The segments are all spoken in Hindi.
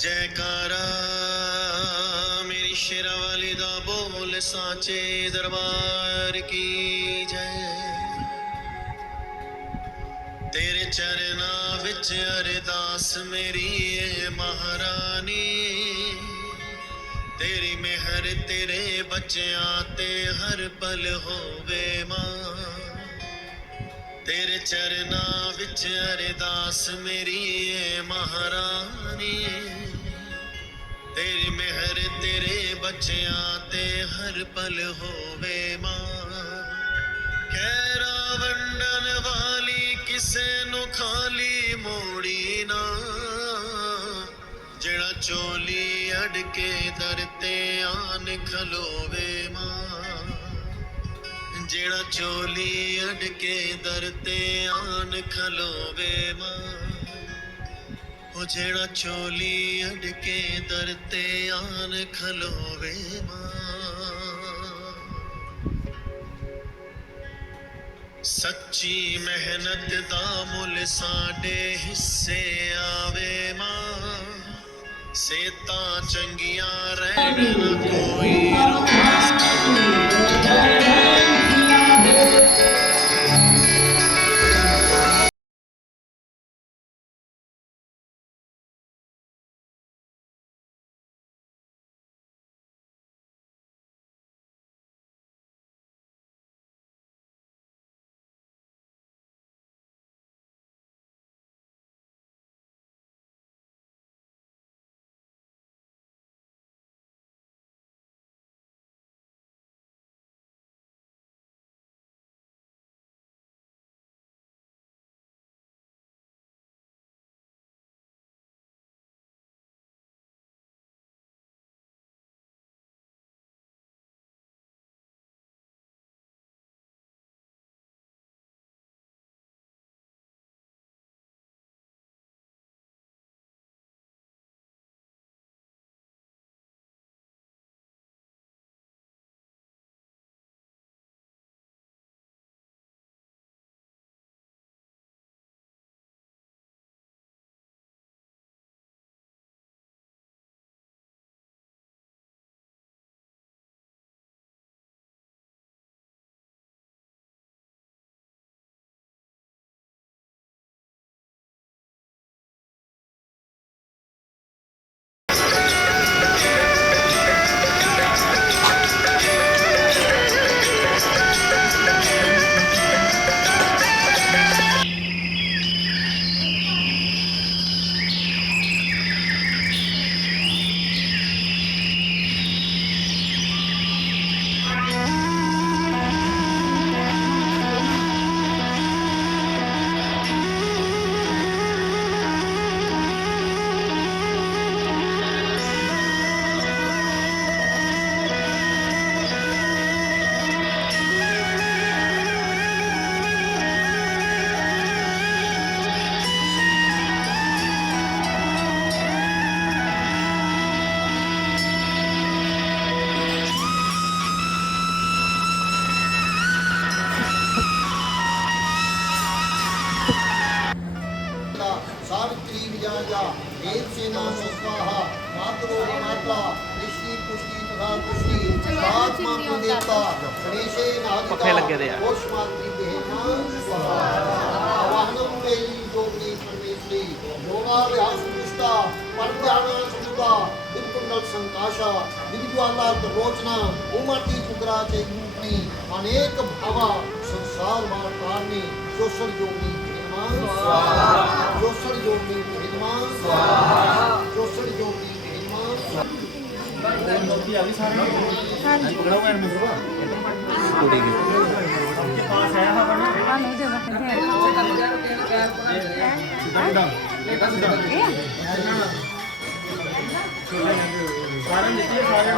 जयकारा मेरी शेरा वाली दा बोल सांचे दरबार की जय। तेरे चरना विच अरदास मेरी ए महारानी, तेरी मेहर तेरे बच्चियां ते हर पल होवे मां। तेरे चरना विच अरदास मेरी ए महारानी, तेरी मेहर तेरे बच्चियां ते हर पल होवे मां। खैरा वंडन वाली किसे नु खाली मोड़ी ना, जेड़ा चोली अड़ के दर ते आन खलोवे मां। जेड़ा चोली अड़ के दर ते आन खलोवे मां। ओ जेड़ा चोली अड़ के दर ते आन खलोवे मां। सच्ची मेहनत दा मुल साडे हिस्से आवे मां। सेता चंगियां रहन ना कोई सावित्री विजया देव सेना स्वाहा मातरो माता ऋषि पुष्टि तथा पुष्टि आत्मा को देवता गणेशे नागिता कोशमात्री देहना स्वाहा वाहनम देवी जोगी परमेश्वरी योगा व्यास पुष्टा परज्ञाना समुदा दिव्यकुंडल संकाशा दिव्यज्वाला रोचना उमाती चंद्रा चैतन्य अनेक भावा संसार वारकारणी शोषण योगी जोसर योगी विद्वान जोसर योगी विद्वान नौकी आ गई सारी हां जी पकड़ा हुआ है मेरे को उड़ेगी आपके पास है हां बना हां नहीं दे सकते हैं सीधा सीधा सीधा सारे निकले सारे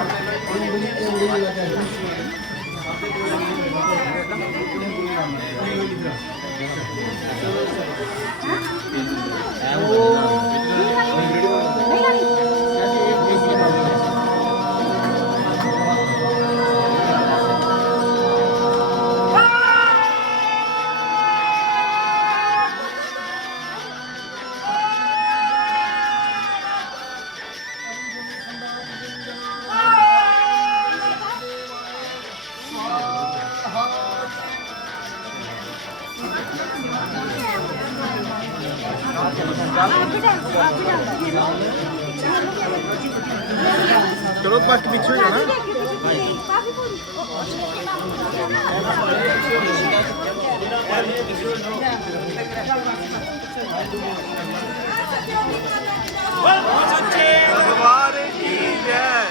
ਚਲੋ ਪਾਸ ਪਿੱਛੇ ਜਾਣਾ ਸੱਚੇ ਦਰਬਾਰ ਕੀ ਜੈ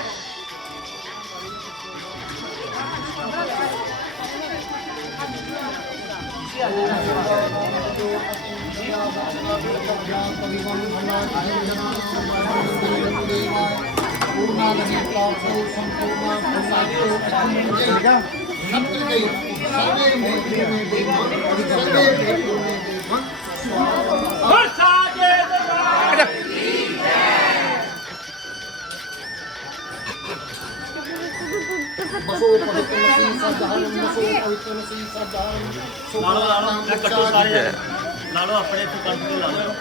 ਕੱਟੋ ਸਾਰੇ ਲਾ ਲਓ ਆਪਣੇ ਇੱਥੇ ਕੱਟ ਕੇ ਲਾ ਲਓ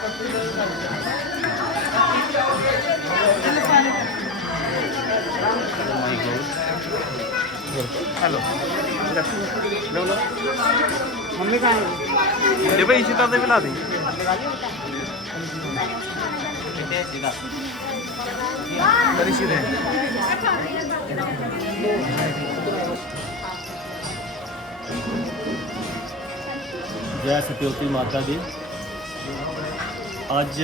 हेलो मम्मी कहाँ है भाई इसी तरह से मिला दी जय सत्योती माता दी अज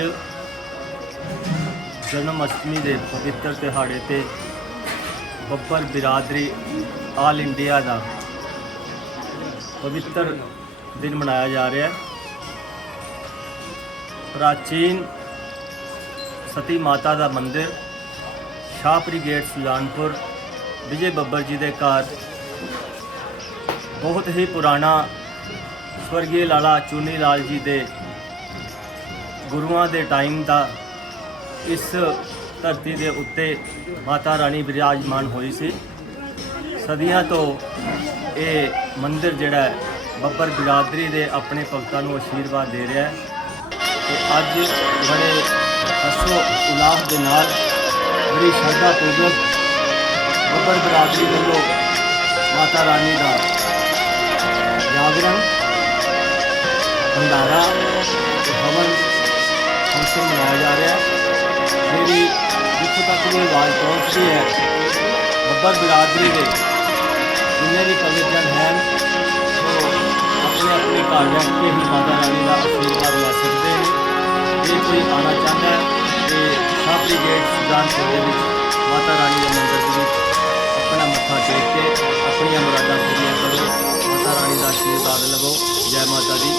जन्माष्टमी के पवित्र तिहाड़े ते ਬੱਬਰ ਬਿਰਾਦਰੀ ਆਲ ਇੰਡੀਆ ਦਾ ਪਵਿੱਤਰ ਦਿਨ ਮਨਾਇਆ ਜਾ ਰਿਹਾ ਹੈ। ਪ੍ਰਾਚੀਨ ਸਤੀ ਮਾਤਾ ਦਾ ਮੰਦਿਰ ਸ਼ਾਹਪੁਰੀ ਗੇਟ ਸੁਜਾਨਪੁਰ ਵਿਜੇ ਬੱਬਰ ਜੀ ਦੇ ਘਰ ਬਹੁਤ ਹੀ ਪੁਰਾਣਾ ਸਵਰਗੀ ਲਾਲਾ ਚੂਨੀ ਲਾਲ ਜੀ ਦੇ ਗੁਰੂਆਂ ਦੇ ਟਾਈਮ ਦਾ ਇਸ ਧਰਤੀ ਦੇ ਉੱਤੇ ਮਾਤਾ ਰਾਣੀ ਵਿਰਾਜਮਾਨ ਹੋਈ ਸੀ। ਸਦੀਆਂ ਤੋਂ ਇਹ ਮੰਦਿਰ ਜਿਹੜਾ ਬੱਬਰ ਬਿਰਾਦਰੀ ਦੇ ਆਪਣੇ ਭਗਤਾਂ ਨੂੰ ਆਸ਼ੀਰਵਾਦ ਦੇ ਰਿਹਾ ਹੈ ਤੇ ਅੱਜ ਬੜੇ ਹਰਸ਼ੋ ਉਲਾਸ ਦੇ ਨਾਲ ਬੜੀ ਸ਼ਰਧਾ ਪੂਰਵਕ ਬੱਬਰ ਬਿਰਾਦਰੀ ਵੱਲੋਂ ਮਾਤਾ ਰਾਣੀ ਦਾ ਜਾਗਰਣ ਭੰਡਾਰਾ ਤੇ ਹਵਨ ਫੰਕਸ਼ਨ ਮਨਾਇਆ ਜਾ ਰਿਹਾ ਹੈ। मेरी जितों तक भी आवाज़ पहुँचती है ਬੱਬਰ बिरादरी के जिन्हें भी पवित्र हैं तो अपने अपने घर रह के ही माता रानी का आशीर्वाद ले सकते हैं। जे कोई आना चाहता है तो शाहपुरी गेट सुजानपुर के माता रानी के मंदिर के अपना मत्था टेक के अपन मुरादां पूरियां करो, माता रानी का आशीर्वाद लवो। जय माता दी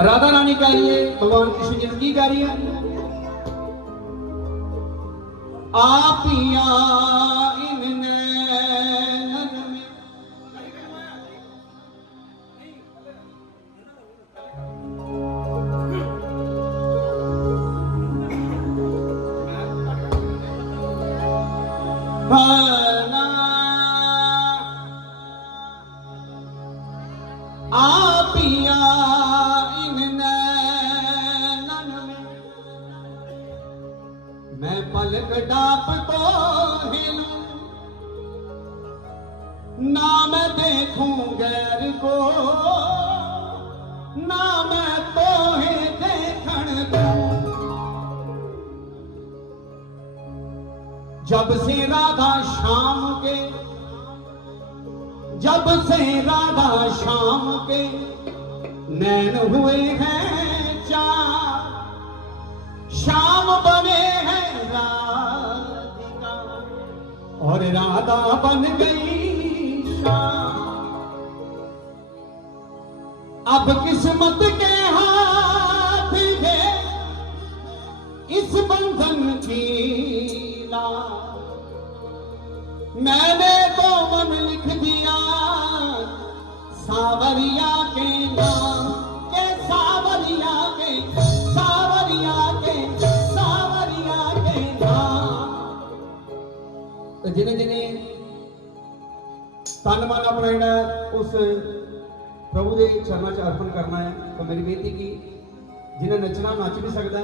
राधा रानी कह रही है, भगवान कृष्ण जिंदगी कह रही है, आप इनने मैं पलक डाप तो हिलूं ना मैं देखूं गैर को ना मैं तोहे देखण दूं। जब से राधा शाम के जब से राधा शाम के नैन हुए हैं चार शाम बने हैं राधिका और राधा बन गई शाम। अब किस्मत के हाथ है इस बंधन की लाज। मैंने तो मन लिख दिया सावरिया के नाम के सावरिया के सावरिया के सावरिया के नाम। तो जिन्हें जिन्हें तन मन अपना ਜਿਹੜਾ उस प्रभु के चरणों च अर्पण करना है तो मेरी बेनती की जिन्हें नचना नच भी सकता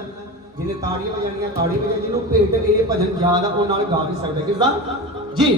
जिन्हें ताड़ियां बजानियां ताड़ी बजा जिन्होंने भेट ये भजन याद है वो नाल गा भी सकता किसदा जी।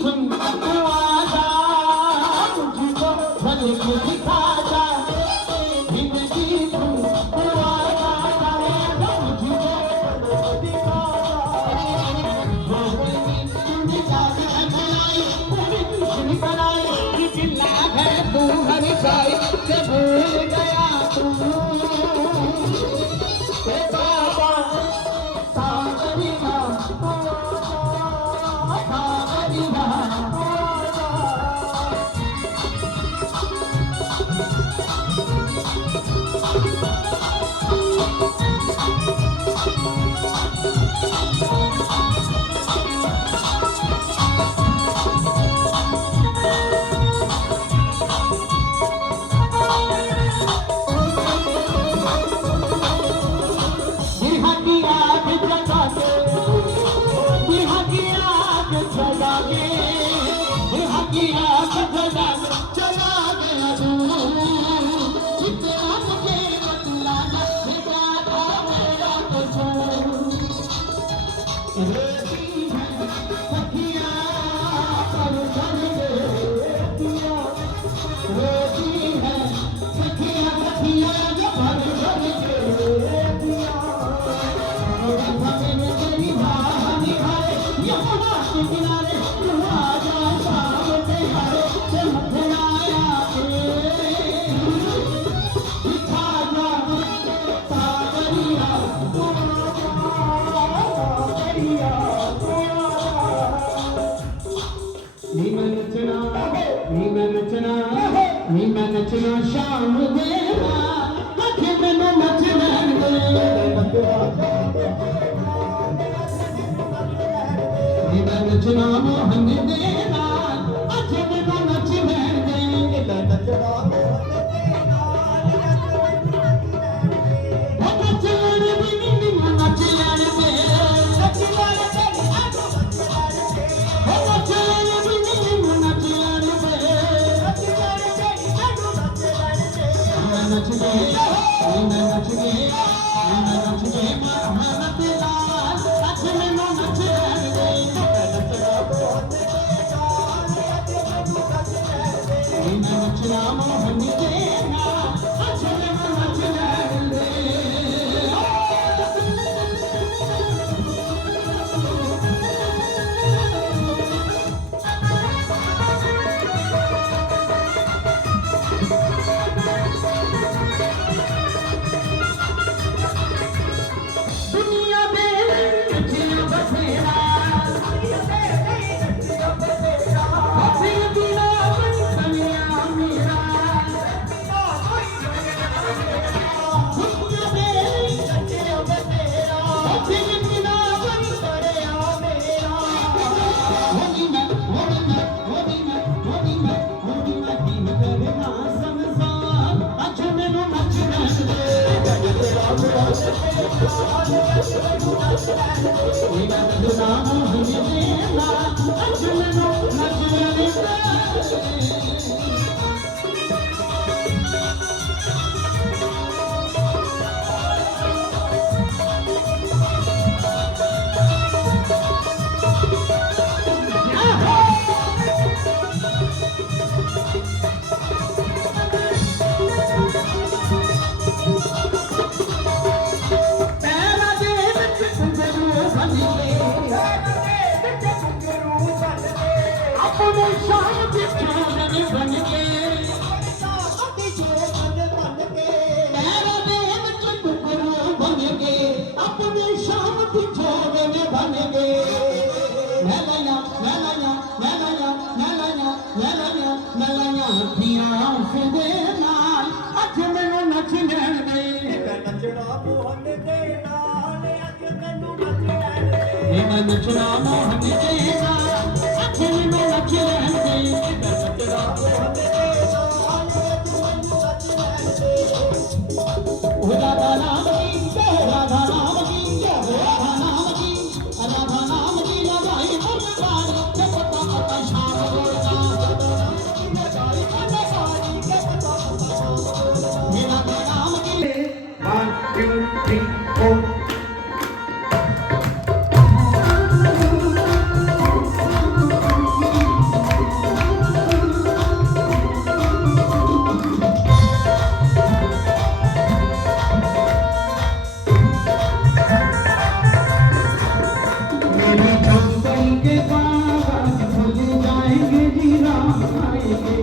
सुन तू आजा मुझको भल को दिखा जा जिंदगी सुन तू आजा मुझको भल को दिखा जा तूने जान बनाई तूने कृष्ण बनाई जिला है तू हर जाए से भूल गया तू बाबा सावरिया नचना शाम देना आखे मैनू नचना नचना मोहन देना आखे मैनू नचना नचना मोहन देना आखे मैनू राधा नाम की राधा नाम की राधा नाम की राधा नाम की लगाई भगवान के पता पता शाम रोजा लगाई भगवान के पता पता मेरा नाम की 1 2 3 4 जी राम आएंगे।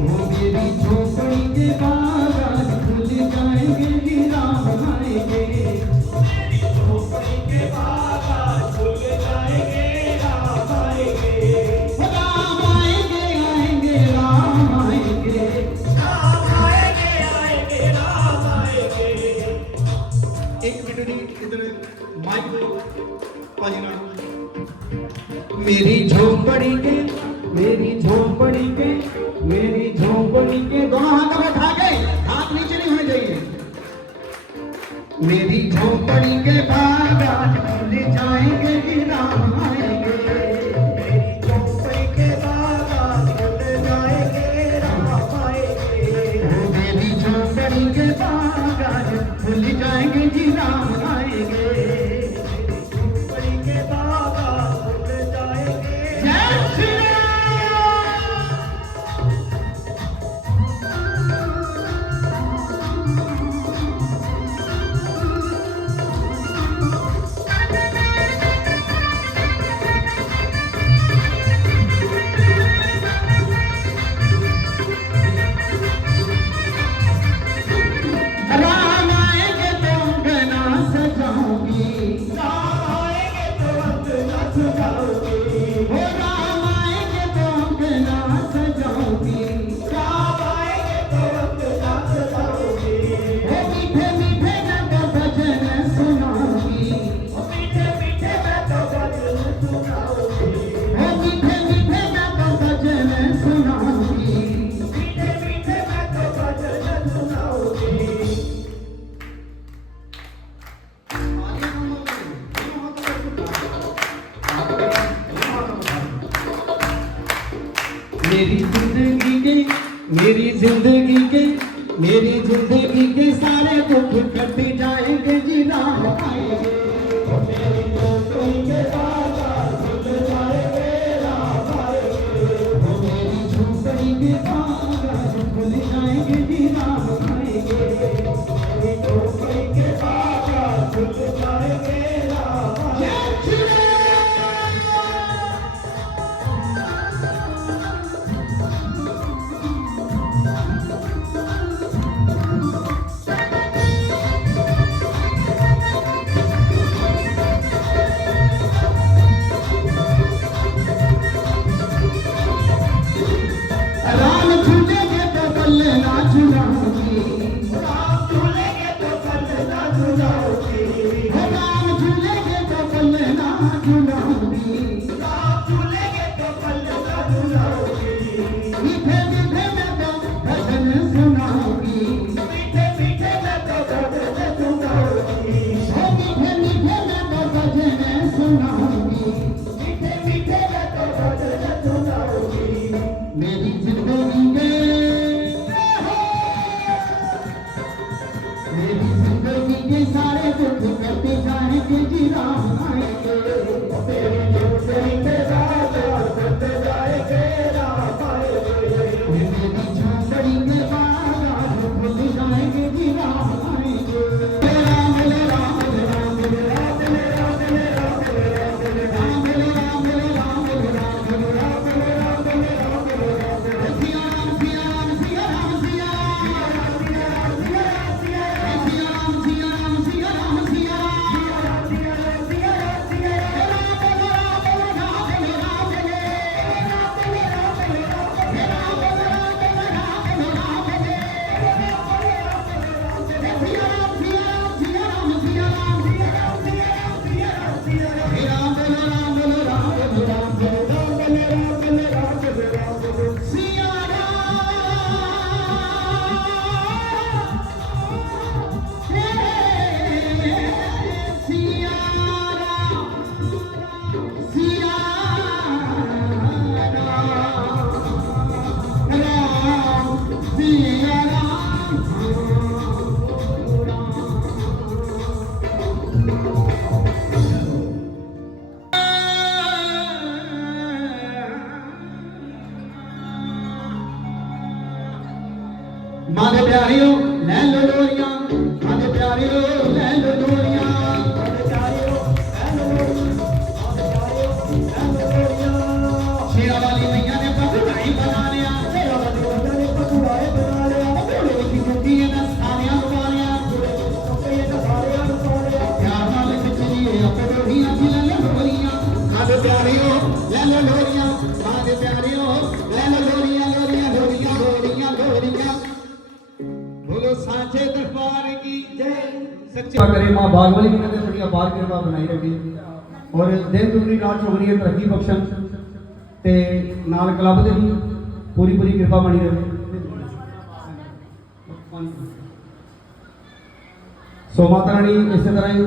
वो मेरी झोपड़ी के बागान खुल जाएंगे जी राम आएंगे। राम आएंगे आएंगे राम आएंगे। एक मिनट जी इधर माइक दो पाजी नाल। मेरी झोपड़ी के मेरी झोपड़ी के मेरी झोपड़ी के दोनों हाथ अब उठा के हाथ नीचे नहीं होने चाहिए। मेरी झोपड़ी के बागान खुल जाएंगे जी राम आएंगे। मेरी झोपड़ी के बागान खुल जाएंगे राम आएंगे। मेरी झोपड़ी के बागान खुल जाएंगे जी राम आएंगे। झोपड़ी के बागान खुल जाएंगे। जय श्री राम। राम आएंगे तो अंगना सजाऊंगी। राम आएंगे तो अंगना सजाऊंगी। हो राम आएंगे तो अंगना सजाऊंगी। राम आएंगे तो अंगना सजाऊंगी। हो मीठे मीठे मैं तो भजन सुनाऊंगी। हो मीठे मीठे मैं तो भजन सुनाऊंगी। हो मीठे मीठे मैं तो भजन सुनाऊंगी। मीठे मीठे मैं तो भजन सुनाऊंगी। मेरी जिंदगी के मेरी जिंदगी के मेरी जिंदगी के सारे दुख कट जाएंगे जी राम आएंगे। मेरी झोपड़ी के बागान खुल जाएंगे राम आएंगे। मेरी झोपड़ी के बागान खुल जाएंगे जी राम आएंगे। मेरी झोपड़ी के बागान खुल जाएंगे राम आएंगे। राम झूलेंगे तो पल्लना झुलाऊंगी। राम झूलेंगे तो पल्लना झुलाऊंगी। राम झूलेंगे तो पल्लना झुलाऊंगी। राम झूलेंगे तो पल्लना झुलाऊंगी। मीठे मीठे मैं तो भजन सुनाऊंगी। मीठे मीठे मैं तो भजन सुनाऊंगी। हो मीठे मीठे मैं तो भजन सुनाऊंगी। मीठे मीठे मैं तो भजन सुनाऊंगी। मेरी जिंदगी के मेरी जिंदगी के सारे दुख कटे जाएंगे जी राम आएंगे। मेरी झोपड़ी के बागान खुल जाएंगे राम आएंगे। मेरी झोपड़ी के बागान खुल जाएंगे जी राम आएंगे। राम राम राम राम राम करे मां बागवानी की नजर थोड़ी अपार कृपा बनाई रखे और दिन दुगनी रात चौगनी तरक्की बख्शण ते नाल क्लब दे भी पूरी पूरी कृपा बनी रहे। सो माता रानी इस तरह ही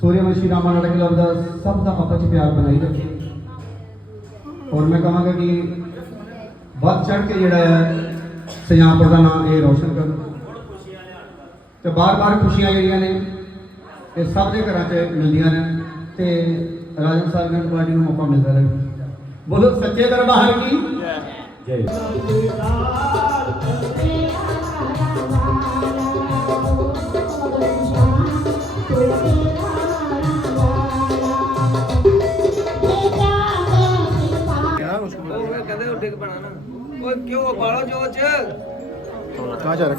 सूर्यवंशी रामा नाटक क्लब का सब का आपस में प्यार बनाई रखे और मैं कहूँगा कि बढ़ चढ़ के जोड़ा है सजापुर का नाम ये रोशन कर तो बार बार खुशियां जड़ियाँ ने ये सब के घर च मिलदियां ने ते राजन साहब ने पार्टी को मौका मिलता रहे। बोलो सच्चे दरबार की जय। कहाँ जा रहा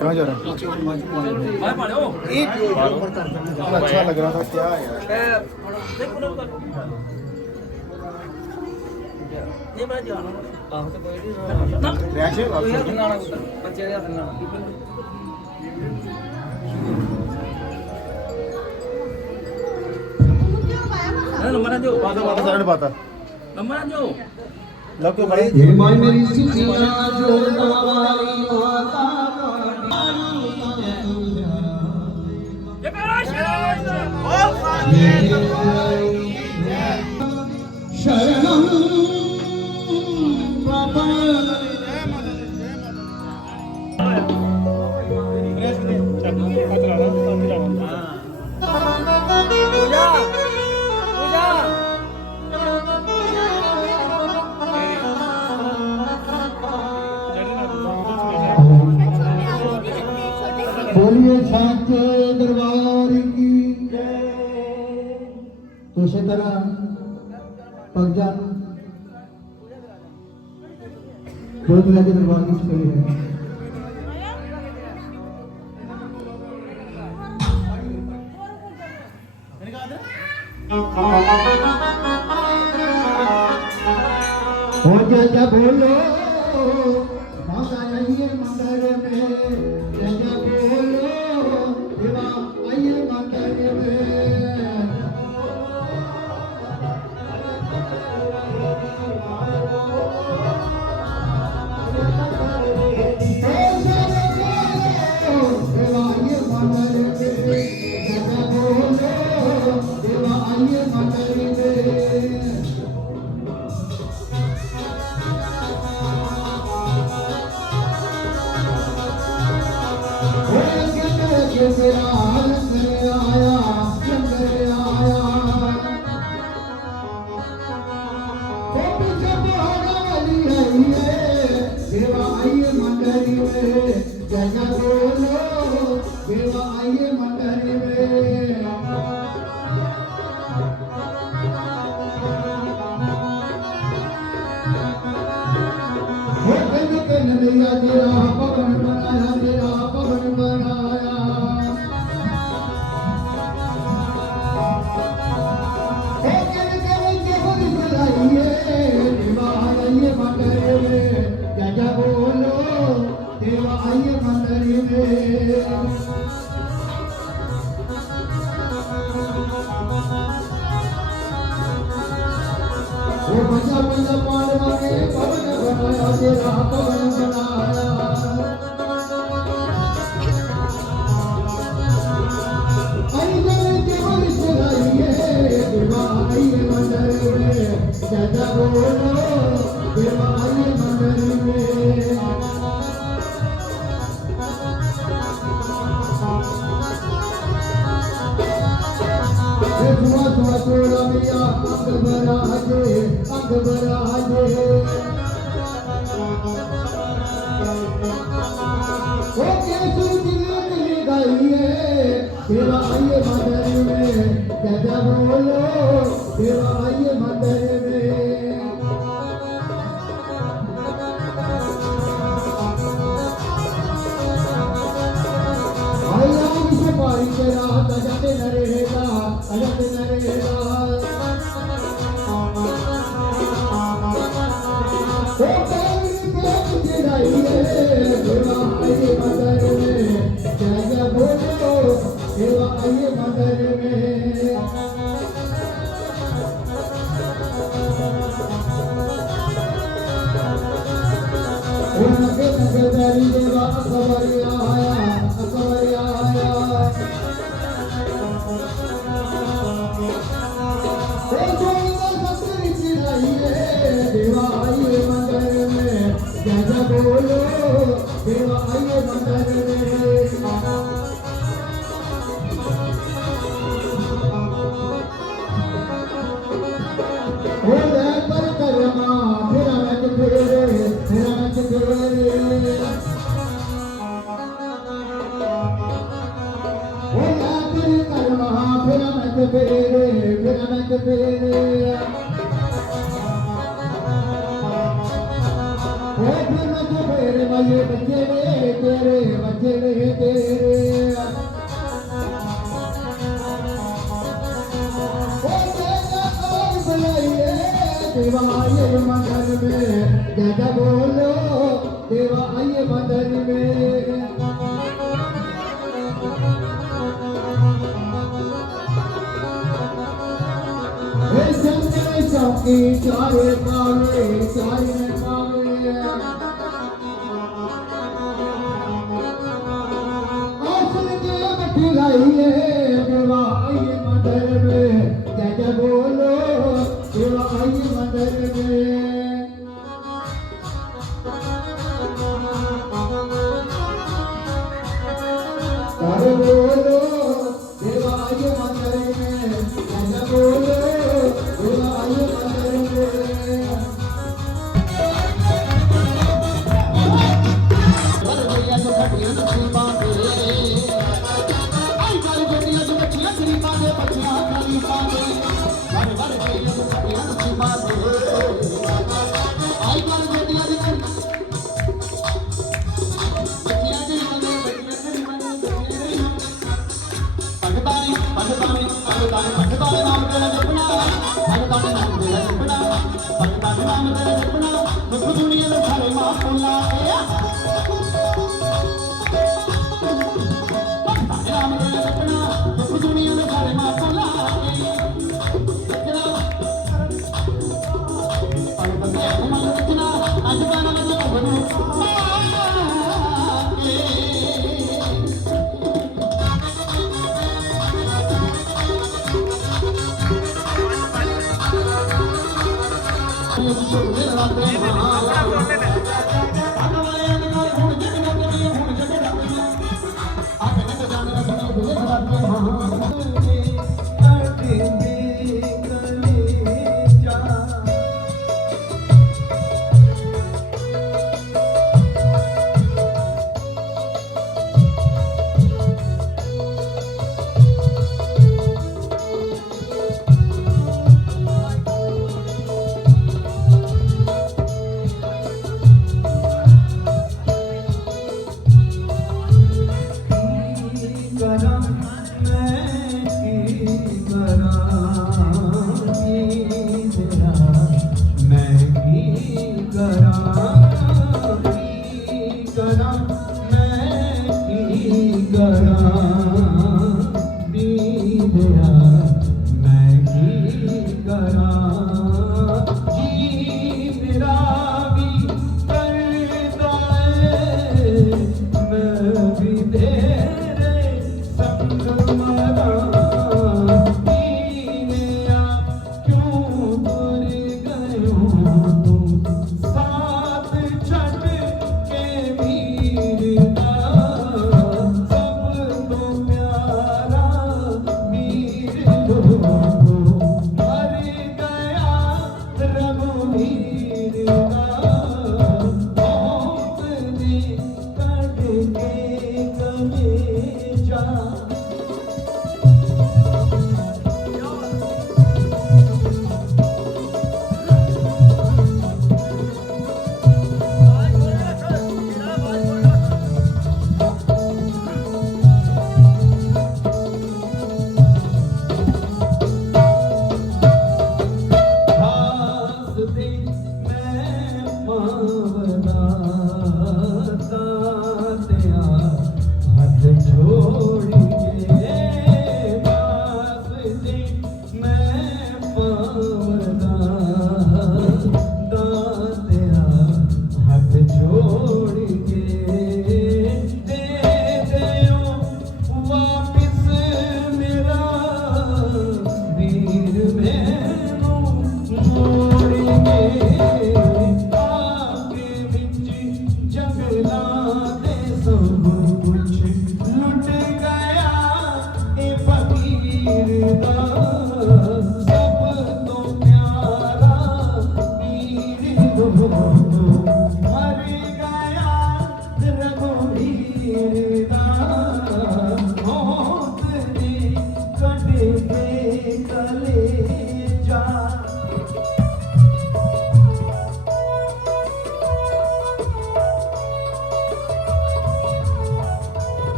अच्छा लग रहा था क्या यार। मेरी सिटिया जो वाली माता शरणम बाबा बोलिए सच्चे दरबार की तो इसी तरह भगजन बोल के दरबार की स्टोरी है। हो जा बोलो माता आइए मंदिर में जा बोलो देवा आइए मंदिर में। देवा आइए मंदिर में नगे नगे बैरी देवा अकबरिया आया देवा आइए मंदिर में जय जय बोलो देवा आइए मंदिर में पर करमा फिर मैं फेरे करमा फिर मैं फेरे ये बच्चे तेरे देवा आइए मंदिर में जय जय बोलो देवा आइए मंदिर में शंकर चौकी चारे पावे लाइए देवा आइए मंदिर में जय जय बोलो देवा आइए मंदिर में अरे बोलो देवा आइए मंदिर में जय जय बोलो देवा आइए मंदिर में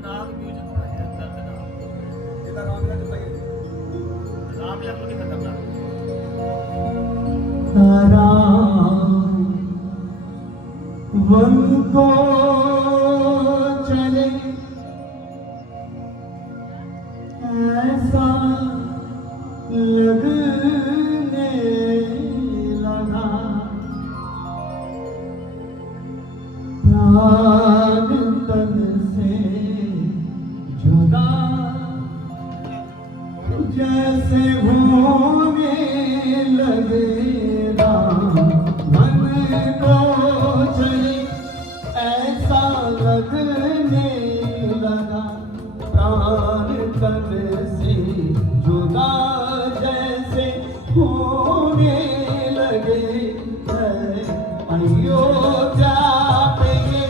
दर्दनाक म्यूजिक होना चाहिए, दर्दनाक। ਇਹਦਾ ਨਾਮ ਲੈ ਦਿੱਤਾ ਗਿਆ राम लग के खतरनाक। वन को चले ऐसा लगने लगा, प्राण तन से जुदा जैसे होने लगे मन को चले ऐसा लगने लगा, प्राण तन से जुदा जैसे होने लगे। अयोध्या पे ये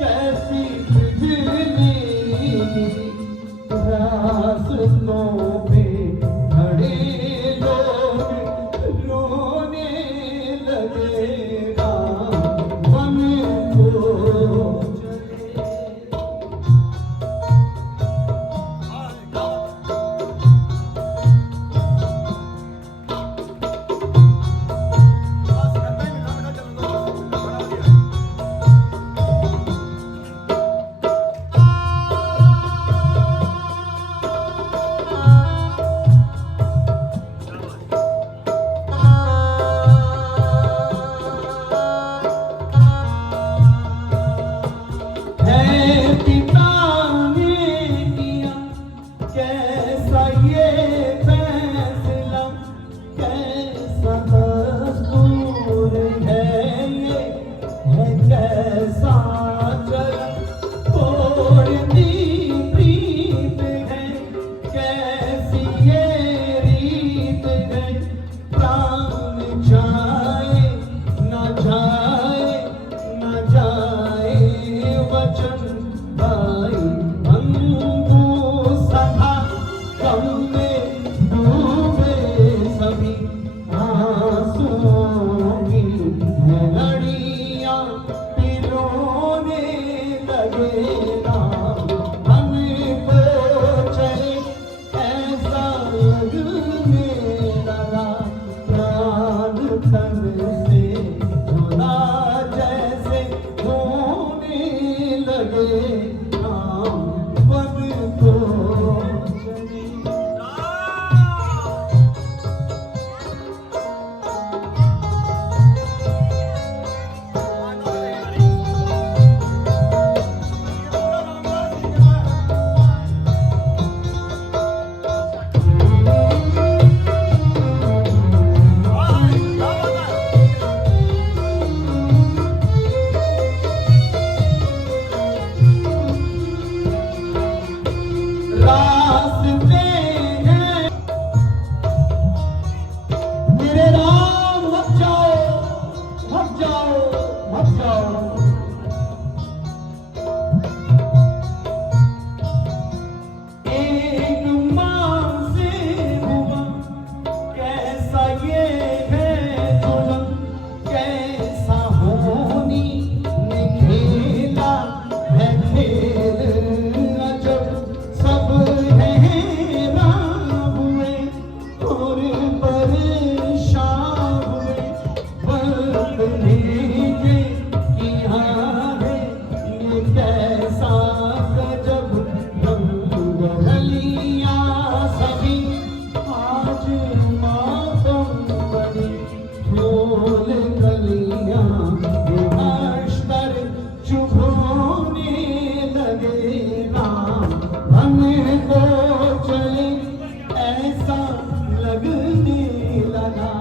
कैसी बिजली रास्तों पे खड़े लोग रोने लगे, मन को चले। पिता ने किया कैसा ये फैसला, कैसा दस्तूर है ये, है कैसा चला, तोड़नी प्रीत है, कैसी ये रीत है, प्राण जाए न जाए न जाए वचन भाई, बंधु सखा गम में डूबे सभी, आंसुओं की लड़ियां पिरोने लगे, मन को चले ऐसा लगने लगा, प्राण तन से जुदा जैसे होने लगे, मन को चले। रास्ते हैं मेरे राम, मत जाओ मत जाओ मत जाओ, एक मां से हुआ कैसा ये है जुल्म, कैसा होनी ने खेला है खेल अजब, सब हैरान हुए और परेशान हुए, बदले के किया है ये कैसा गजब, रंग ढलियां सभी आज मातम बनी, फूल कलियां अश्तर चुभोने लगे, मन को चले ऐसा लगने लगा,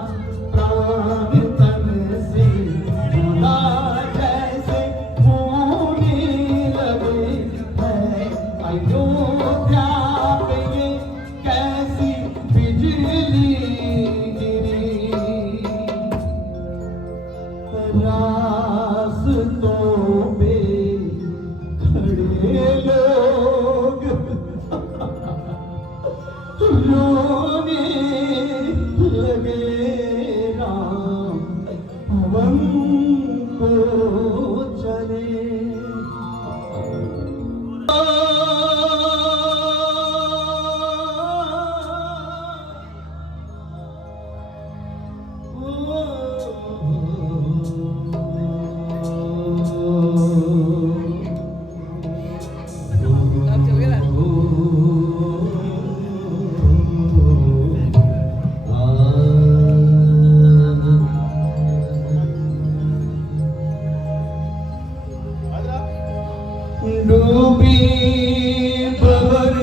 प्राण तन से जुदा जैसे होने लगे, अयोध्या पे ये कैसी बिजली गिरी, रास्तों पे खड़े लोग रोने लगे, पवन को चले। डूबी भंवर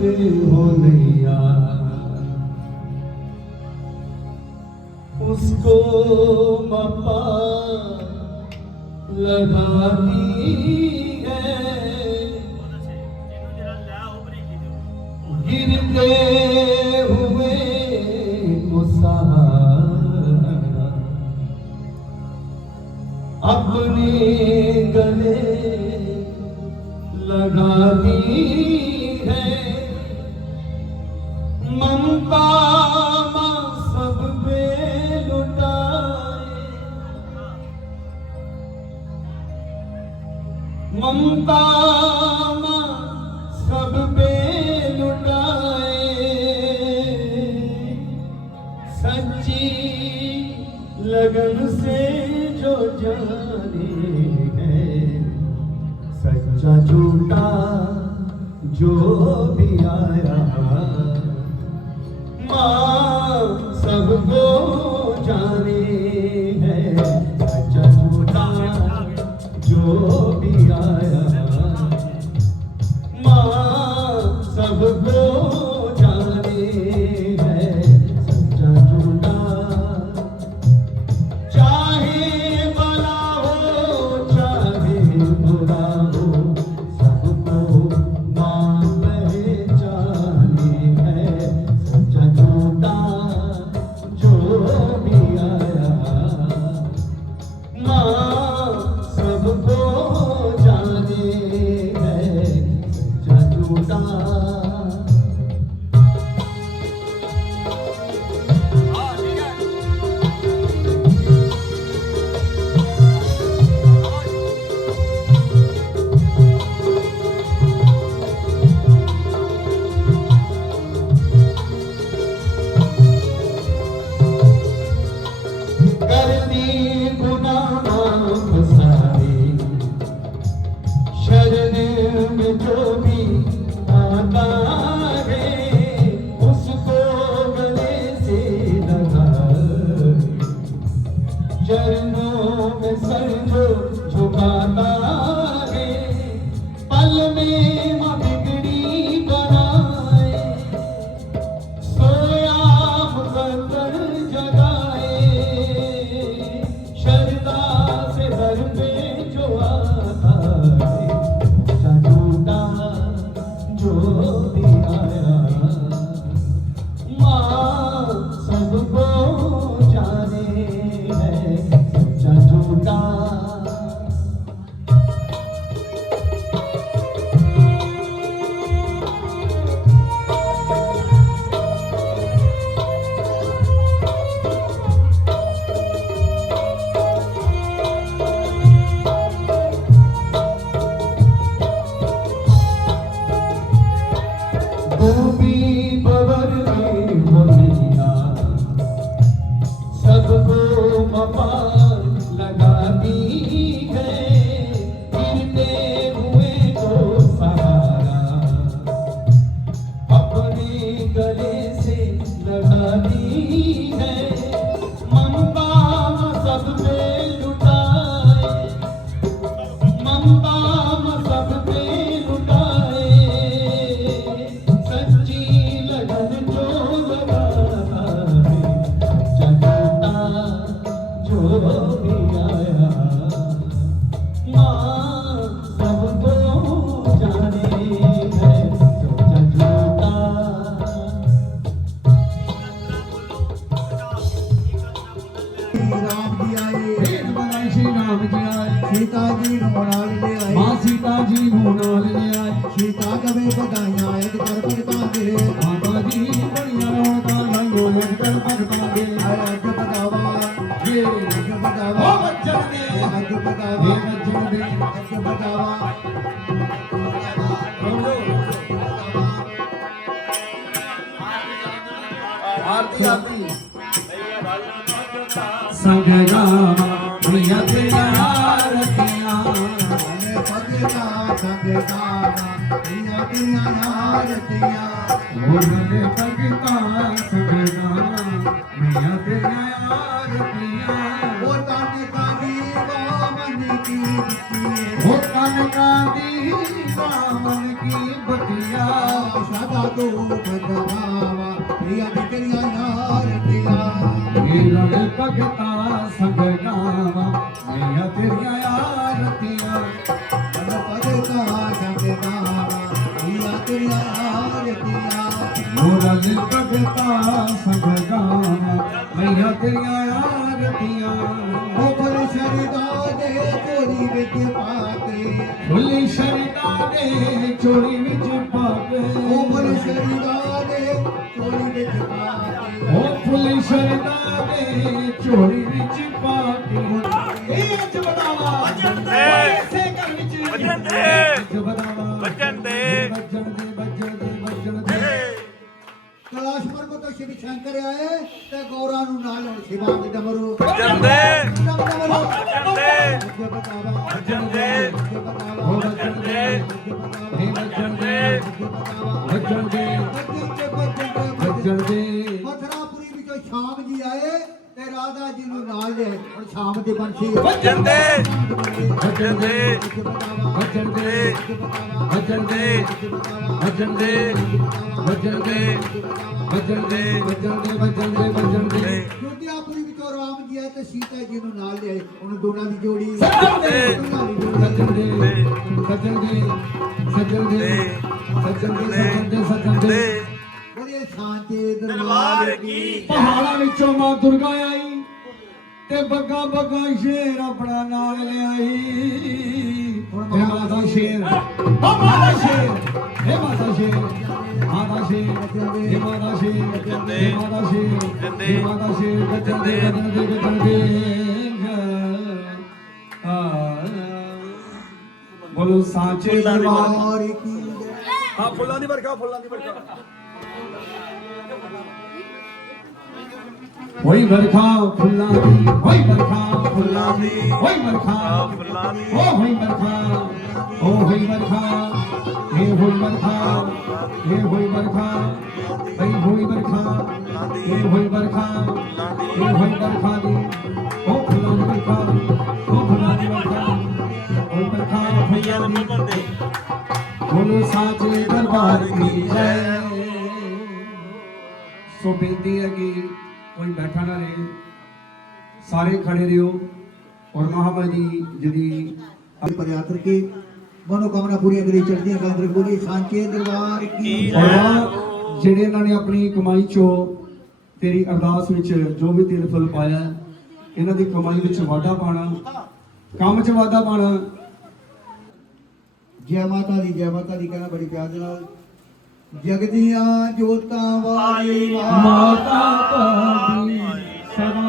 में हो नैया, उसको मपा लगाती है, गिरते हुए को सहारा अपने गले लगाती है। ममता माँ सब पे लुटाए, ममता माँ सब पे लुटाए, सच्ची लगन से जो जाने है, सच्चा झूठा जो भी आया, माँ सबको जाने है, सच्चा झूठा जो भी आया, माँ सबको जाने है, सच्चा झूठा। चाहे भला हो चाहे बुरा हो, सबको माँ पहचाने है, सच्चा झूठा जो भी आया, माँ सबको जाने है, सच्चा झूठा। करती गुनाह सारे, शरण में जो भी आता है, उसको गले से लगाए, चरणों में सर जो झुकाता है, पल में माँ बिगड़ी बनाए, सोया मुकद्दर जगाए, शरदा से दर पे जो आता है, सच्चा झूठा जो भी आया, माँ सबको जाने है, सच्चा झूठा। डूबी भंवर में हो नैया, सबको मपा लगाती है, गिरते हुए को सहारा अपने गले से लगाती है, ममता सब पे लुटाए, ममता सब पे लुटाए, सच्ची लगन जो लगाता है, सच्चा झूठा जो भी आया, माँ सबको जाने है, सच्चा झूठा। राम जी आए, भेद बनाई श्री राम जी आए, सीता जी मोनाल ले आए, माँ सीता जी मोनाल ले आए, सीता कवे बधाइयां एक कर भगता दे, माता जी बढ़िया रौनका रंगो लग कर भगता दे, अज बगावा ये अज बगावा ओ बच्चन दे, अज बगावा ये बच्चन दे, अज बगावा आरती आरती संग गावा प्रिया तेरा आरतियां, अने भगता संगदाना प्रिया प्रिया आरतियां, मोरले भगता संग गावा प्रिया तेरा आरतियां, ओ तन कानी वामन की दिए, ओ कन कांदी सावन की बतिया सदा दुख दबावा प्रिया तेरिया यार दिया मेरा भगता संग गावा मैया तेरिया आरतियां मन पदका संग गावा प्रिया तेरिया यार दिया मोरा दिल भगता संग गावा मैया तेरिया आरतियां ओ फल शरीदा दे चोरी विच पाके फुल्ली शरीदा दे चोरी विच पाके ओ फल शरीदा दे चोरी विच पाके ओ फुल्ली शरीदा दे चोरी विच पाके ए अज बतावा वचन दे। ऐसे घर विच वचन दे। अज बतावा वचन दे। वचन दे वचन दे वचन दे कैलाश पर्वत तो शिव शंकर आए ते गौरा नु नाल शिवांग डमरू वचन दे। डमरू वचन दे। मुझे बतावा वचन दे। मुझे बतावा ओ वचन दे हे वचन दे वचन दे वचन दे मथुरापुरी ਵਿੱਚੋਂ ਸ਼ਾਮ ਜੀ ਆਏ ਤੇ ਰਾਧਾ ਜੀ ਨੂੰ ਨਾਲ ਲੈ ਹੁਣ ਸ਼ਾਮ ਦੀ ਬੰਸੀ वचन दे। वचन दे वचन वचन दे वचन दे वचन दे वचन दे वचन दे वचन दे वचन दे वचन दे ਜੋਧਿਆਪੁਰੀ ਵਿੱਚੋਂ ਰਾਮ ਜੀ ਆਏ ਤੇ ਸੀਤਾ ਜੀ ਨੂੰ ਨਾਲ ਲਿਆਏ ਉਹਨਾਂ ਦੋਨਾਂ ਦੀ ਜੋੜੀ सजन दे ਦੋਨਾਂ ਦੀ ਜੋੜੀ सजन दे सजन दे सजन दे सजन दे सजन दे सजन दे ਬੜੇ ਸ਼ਾਂਤੀ ਦਰਬਾਰ दरबार की ਪਹਾੜਾਂ ਵਿੱਚੋਂ ਮਾਂ ਦੁਰਗਾ ਆਈ ਤੇ ਬੱਗਾ ਬੱਗਾ ਸ਼ੇਰ ਆਪਣਾ ਨਾਲ ਲਿਆਈ ਤੇ ਮਾਤਾ ਸ਼ੇਰ ਓ ਮਾਤਾ ਸ਼ੇਰ ਏ ਮਾਤਾ ਸ਼ੇਰ ਮਾਤਾ ਸ਼ੇਰ ਏ ਮਾਤਾ ਸ਼ੇਰ ਏ ਮਾਤਾ ਸ਼ੇਰ ਏ ਮਾਤਾ ਸ਼ੇਰ ਗੱਜਣ ਦੇ ਗੱਜਣ ਦੇ ਬੋਲੋ ਸਾਚੇ ਦਰਬਾਰ ਦਰਬਾਰ ਕੀ हाँ फुल्लां दी बरखा फुल्लां दी बरखा होई बरखा फुल्लां दी होई बरखा फुल्लां दी होई बरखा फुल्लां दी ओ होई बरखा ओ होई बरखा हे होई बरखा हे होई बरखा हे होई बरखा हे होई बरखा हे होई बरखा दी ओ फुल्लां दी बरखा ओ फुल्लां दी बरखा होई बरखा भैया फुल्लां नंबर दी दे बोलो साचे दरबार की जय सो बेनती है कि कोई बैठा ना रहे सारे खड़े रहो और महामारी जी पदयात्रा की मनोकामना पूरी करी चढ़दियां कलंदर बोली सांचे दरबार की और ਜਿਹੜੇ ਇਹਨਾਂ ਨੇ ਆਪਣੀ ਕਮਾਈ ਚੋਂ ਤੇਰੀ ਅਰਦਾਸ ਵਿੱਚ ਜੋ ਵੀ ਤੇਰੇ ਫਲ ਪਾਇਆ ਇਹਨਾਂ ਦੀ ਕਮਾਈ ਵਿੱਚ ਵਾਧਾ ਪਾਣਾ ਕੰਮ 'ਚ ਵਾਧਾ ਪਾਣਾ जय माता दी कहना बड़ी प्यार दे नाल जगदियां जोतां वाली माता पादी सदा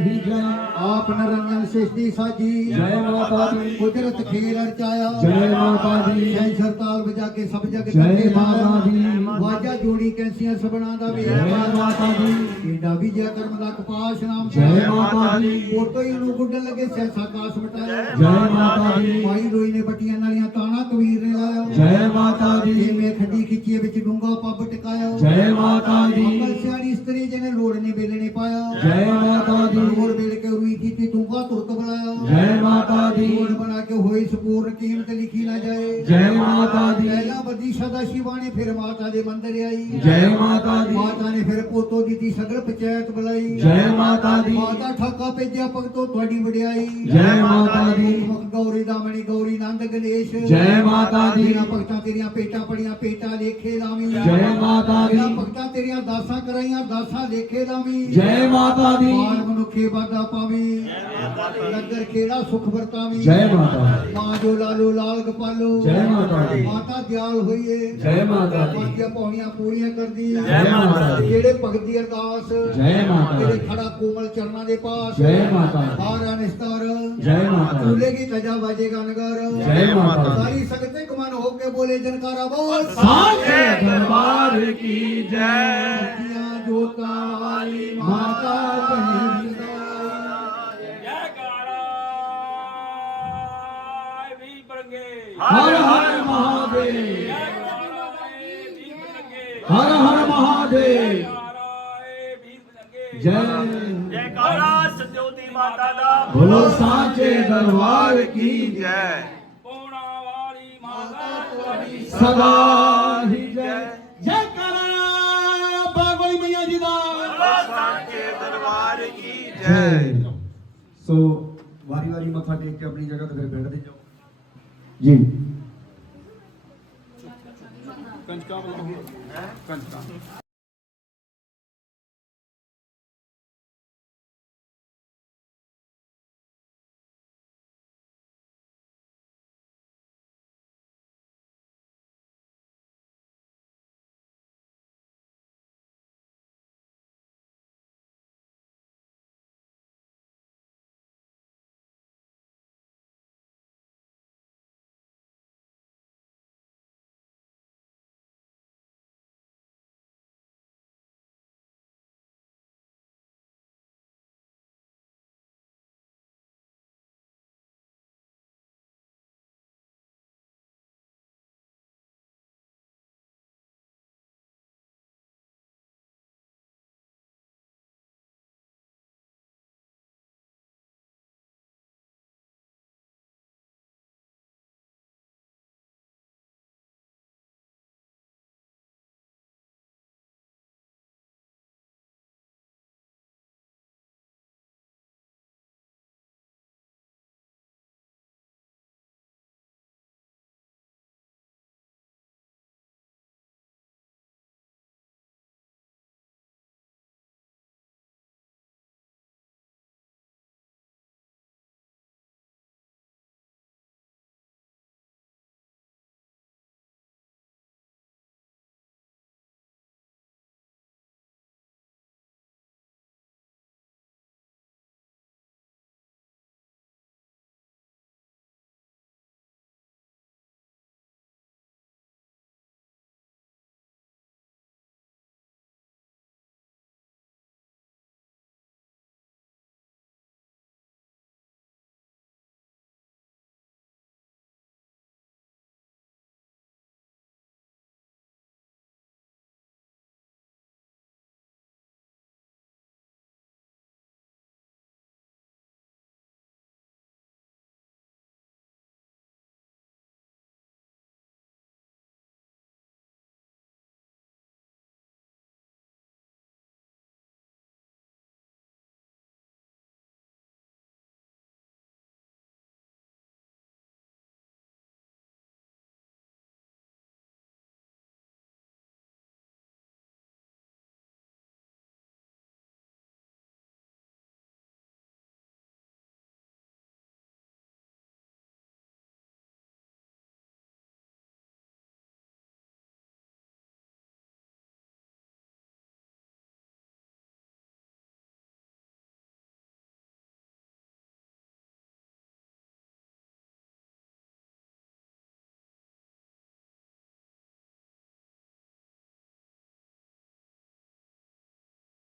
ही जय आप नरंजन सृष्टि साजी जय माता दी कुदरत खेल रचाया जय माता दी जय सरताल बजा के सब जग जय करते माता दी वाजा जोड़ी कैंसियां सबना दा वे जय माता दी ਏਡਾ ਵੀ ਜੈ ਕਰਮ ਦਾ ਕਪਾਸ਼ ਨਾਮ जय माता दी ਫੋਟੋ ਹੀ ਨੂੰ ਗੁੱਡਣ ਲੱਗੇ ਸੈਂਸਾ ਕਾਸ ਮਟਾਇਆ जय माता दी ਮਾਈ ਰੋਈ ਨੇ ਪੱਟੀਆਂ ਨਾਲੀਆਂ ਤਾਣਾ ਕਬੀਰ ਨੇ ਲਾਇਆ जय माता दी ਇਹ ਮੇ ਖੱਡੀ ਖਿੱਚੀਏ ਵਿੱਚ ਡੂੰਗਾ ਪੱਬ ਟਿਕਾਇਆ जय माता दी ਮੰਗਲ ਸਿਆਣੀ ਇਸਤਰੀ ਜਿਹਨੇ ਲੋੜ ਨੇ ਵੇਲੇ ਨੇ ਪਾਇਆ जय माता दी ਲੋੜ ਵੇਲ ਕੇ ਰੂਈ ਕੀਤੀ ਡੂੰਗਾ ਤੁਰਕ ਬੁਲਾਇਆ जय माता दी ਲੋੜ ਬਣਾ ਕੇ ਹੋਈ ਸਪੂਰਨ ਕੀਮਤ ਲਿਖੀ ਨਾ ਜਾਏ जय माता दी ਪਹਿਲਾ ਬੱਦੀ ਸਦਾ ਸ਼ਿਵਾਣੀ ਫਿਰ ਮਾਤਾ ਦੇ ਮੰਦਰ ਆਈ जय माता दी ਮਾਤਾ ਨੇ ਫਿਰ ਪੋਤੋ ਦੀ ਸਗਲ ਪੰਚਾਇਤ ਬੁਲਾਈ जय माता दी ਮਾਤਾ ਠਾਕਾ ਭੇਜਿਆ ਭਗਤੋ ਤੁਹਾਡੀ ਵਡਿਆਈ जय माता दी ਮੁਖ ਗੌਰੀ ਦਾਮਣੀ ਗੌਰੀ ਨੰਦ ਗਣੇਸ਼ जय माता दी ਤੇਰੀਆਂ ਭਗਤਾਂ ਤੇਰੀਆਂ ਪੇਟਾਂ ਪੜੀਆਂ ਪੇਟਾਂ ਲੇਖੇ ਲਾਵੀਂ जय माता दी ਤੇਰੀਆਂ ਭਗਤਾਂ ਤੇਰੀਆਂ ਦਾਸਾਂ ਕਰਾਈਆਂ ਦਾਸਾਂ ਲੇਖੇ ਲਾਵੀਂ जय माता दी ਮਾਨ ਮਨੁੱਖੇ ਵਾਦਾ ਪਾਵੀਂ ਨਗਰ ਖੇੜਾ ਸੁਖ ਵਰਤਾਵੀਂ जय माता दी ਮਾਂ ਜੋ ਲਾਲੋ ਲਾਲ ਗਪਾਲੋ जय माता दी ਮਾਤਾ ਦਿਆਲ ਹੋਈਏ जय माता दी ਮਾਤੀਆਂ ਪੌਣੀਆਂ ਪੂਰੀਆਂ ਕਰਦੀ जय माता दी ਜਿਹੜੇ ਭਗਤ ਦੀ ਅਰਦਾਸ जय माता ਤੇਰੇ दी ਖੜਾ ਕੋਮਲ ਚਰਨਾਂ ਦੇ ਪਾਸ जय माता दी ਹਾਰਾ ਨਿਸਤਾਰ जय माता दी ਚੂਲੇ की तजा बाजेगा नगर जय माता दी सारी सकते कमान होके बोले जनकारा बोल साचे दरबार की जय सखियां जोता वाली माता कहीं हर हर महादेव हर हर महादेव जय जयकारा सत्योती माता दा बोलो साचे दरबार की जय ਪੌਣਾ ਵਾਲੀ ਮਾਤਾ सदा ही जय जयकारा बागोई मैया जी दा के दरबार की जय। सो वारी वारी मत्था टेक के अपनी जगह ते फिर बैठ दे जाओ जी। कंचका